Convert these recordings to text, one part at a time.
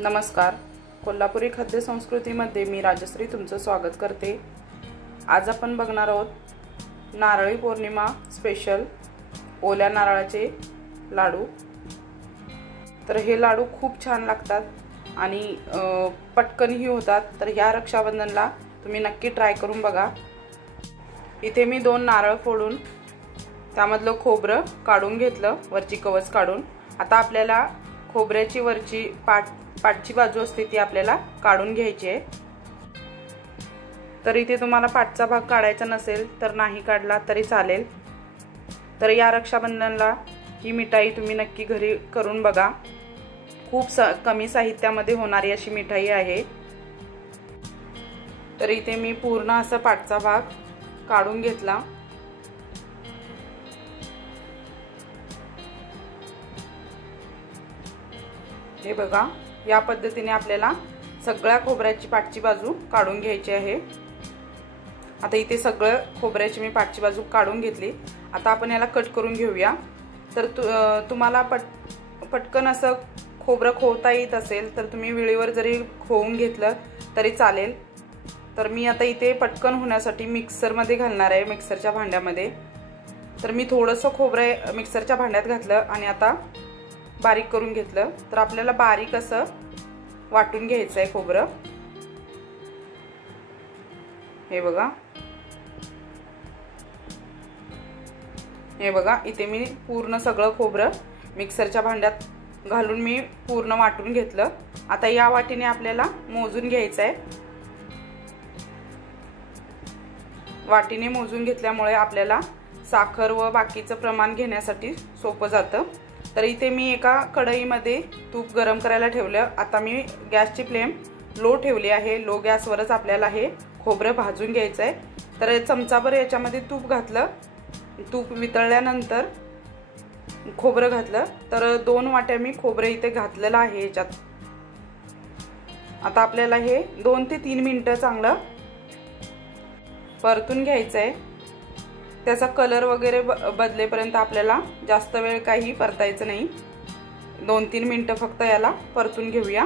नमस्कार. कोल्हापुरी खाद्य संस्कृतीमध्ये मी राजश्री तुमचं स्वागत करते. आज आपण बघणार आहोत नारळी पौर्णिमा स्पेशल ओल्या नारळाचे लाडू. तर हे लाडू खूप छान लागतात आणि पटकनही होतात. तर ह्या रक्षाबंधनला तुम्ही नक्की ट्राय करून बघा. इथे मी 2 नारळ फोडून त्यामधलं खोबरं काढून घेतलं, वरची कवच काढून. आता आपल्याला खोबऱ्याची वरची पाठची बाजू असते ती आपल्याला काढून घ्यायची आहे. तर इथे तुम्हाला पाठचा भाग काढायचा नसेल तर नाही काढला तरी चालेल. तर या रक्षाबंधनाला ही मिठाई तुम्ही नक्की घरी करून बघा. खूप कमी साहित्यामध्ये होणारी अशी मिठाई आहे. तर इथे मी पूर्ण असा पाठचा भाग काढून घेतला. हे बघा, या पद्धतीने आपल्याला सगळ्या खोबऱ्याची पाठची बाजू काढून घ्यायची आहे. आता इथे सगळं खोबऱ्याची मी पाठची बाजू काढून घेतली. आता आपण याला कट करून घेऊया. तर तुम्हाला पटकन असं खोबरं खोवता येत असेल तर तुम्ही विळीवर जरी खोवून घेतलं तरी चालेल. तर मी आता इथे पटकन होण्यासाठी मिक्सरमध्ये घालणार आहे, मिक्सरच्या भांड्यामध्ये. तर मी थोडंसं खोबरं मिक्सरच्या भांड्यात घातलं आणि आता बारीक करून घेतलं. तर आपल्याला बारीक असं वाटून घ्यायचं आहे खोबरं. हे बघा, हे बघा, इथे मी पूर्ण सगळं खोबरं मिक्सरच्या भांड्यात घालून मी पूर्ण वाटून घेतलं. आता या वाटीने आपल्याला मोजून घ्यायचं आहे. वाटीने मोजून घेतल्यामुळे आपल्याला साखर व बाकीचं प्रमाण घेण्यासाठी सोपं जातं. तर इथे मी एका कढईमध्ये तूप गरम करायला ठेवलं. आता मी गॅसची फ्लेम लो ठेवली आहे. लो गॅसवरच आपल्याला हे खोबरं भाजून घ्यायचं आहे. तर चमचाभर याच्यामध्ये तूप घातलं. तूप वितळल्यानंतर खोबरं घातलं. तर 2 वाट्या मी खोबरं इथे घातलेलं आहे याच्यात. आता आपल्याला हे 2 ते 3 मिनिटं चांगलं परतून घ्यायचं आहे. त्याचा कलर वगैरे बदलेपर्यंत आपल्याला जास्त वेळ काही परतायचं नाही. 2-3 मिनिटं फक्त याला परतून घेऊया.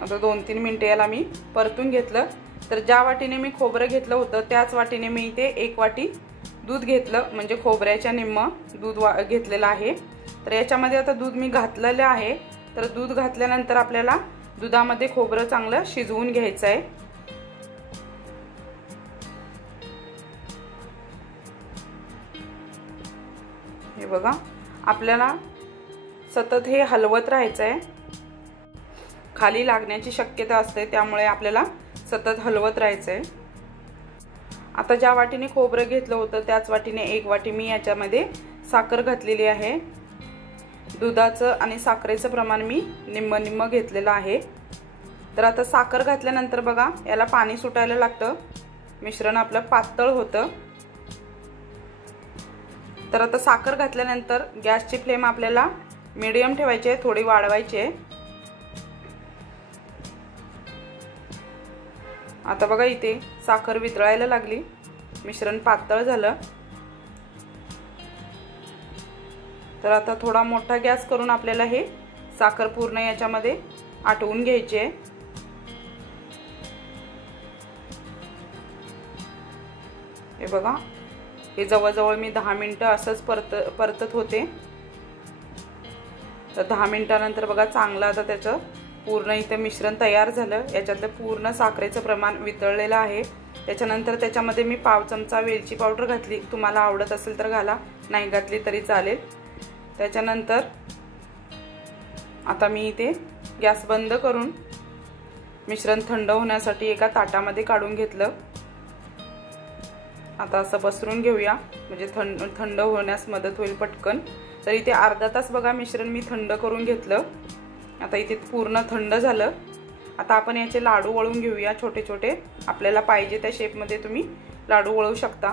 आता 2-3 मिनिटं याला मी परतून घेतलं. तर ज्या वाटीने मी खोबरं घेतलं होतं त्याच वाटीने मी इथे 1 वाटी दूध घेतलं, म्हणजे खोबऱ्याच्या निम्म दूध घेतलेलं आहे. तर याच्यामध्ये आता दूध मी घातलेलं आहे. तर दूध घातल्यानंतर आपल्याला दुधामध्ये खोबरं चांगलं शिजवून घ्यायचं आहे. हे बघा, आपल्याला सतत हे हलवत राहायचं आहे. खाली लागण्याची शक्यता असते, त्यामुळे आपल्याला सतत हलवत राहायचं आहे. आता ज्या वाटीने खोबरं घेतलं होतं त्याच वाटीने 1 वाटी मी याच्यामध्ये साखर घातलेली आहे. दुधाचं आणि साखरेचं प्रमाण मी निम्म घेतलेलं आहे. तर आता साखर घातल्यानंतर बघा, याला पाणी सुटायला लागतं. मिश्रण आपलं पातळ होतं. तर आता साखर घातल्यानंतर गॅसची फ्लेम आपल्याला मीडियम ठेवायची आहे, थोडी वाढवायची आहे. आता बघा, इथे साखर वितळायला लागली, मिश्रण पातळ झालं. तर आता थोडा मोठा गॅस करून आपल्याला हे साखर पूर्ण याच्यामध्ये आटवून घ्यायची आहे. हे बघा, हे जवळजवळ मी 10 मिनिटं असंच परतत होते. तर 10 मिनिटानंतर बघा, चांगलं आता त्याचं पूर्ण इथे मिश्रण तयार झालं. याच्यातलं पूर्ण साखरेचं प्रमाण वितळलेलं आहे. त्याच्यानंतर त्याच्यामध्ये मी पाव चमचा वेलची पावडर घातली. तुम्हाला आवडत असेल तर घाला, नाही घातली तरी चालेल. त्याच्यानंतर आता मी इथे गॅस बंद करून मिश्रण थंड होण्यासाठी एका ताटामध्ये काढून घेतलं. आता असं पसरून घेऊया, म्हणजे थंड होण्यास मदत होईल पटकन. तर इथे अर्धा तास बघा मिश्रण मी थंड करून घेतलं. आता इथे पूर्ण थंड झालं. आता आपण याचे लाडू वळून घेऊया छोटे छोटे. आपल्याला पाहिजे त्या शेपमध्ये तुम्ही लाडू वळू शकता.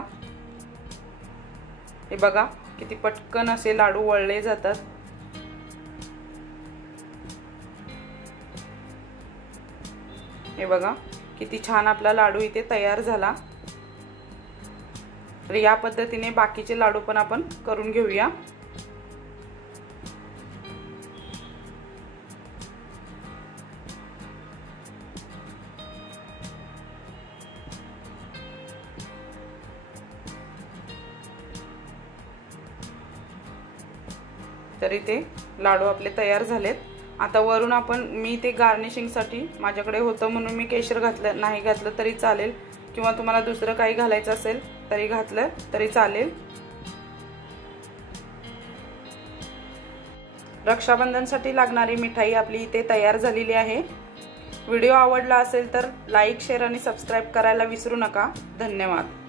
हे बघा, किती पटकन असे लाडू वळले जातात. हे बघा, किती छान आपला लाडू इथे तयार झाला। तर या पद्धतीने बाकीचे लाडू पण आपण करून घेऊया। तर इथे लाडू आपले तयार झालेत। आता वरून आपण मी ते गार्निशिंग साठी माझ्याकडे होतं म्हणून मी केशर घातलं, नाही घातलं तरी चालेल किंवा तुम्हाला दुसरं काही घालायचं असेल तरी घातलं तरी चालेल। रक्षाबंधनसाठी लागणारी मिठाई आपली इथे तयार झालेली आहे। व्हिडिओ आवडला असेल तर लाईक, शेअर आणि सबस्क्राइब करायला विसरू नका। धन्यवाद।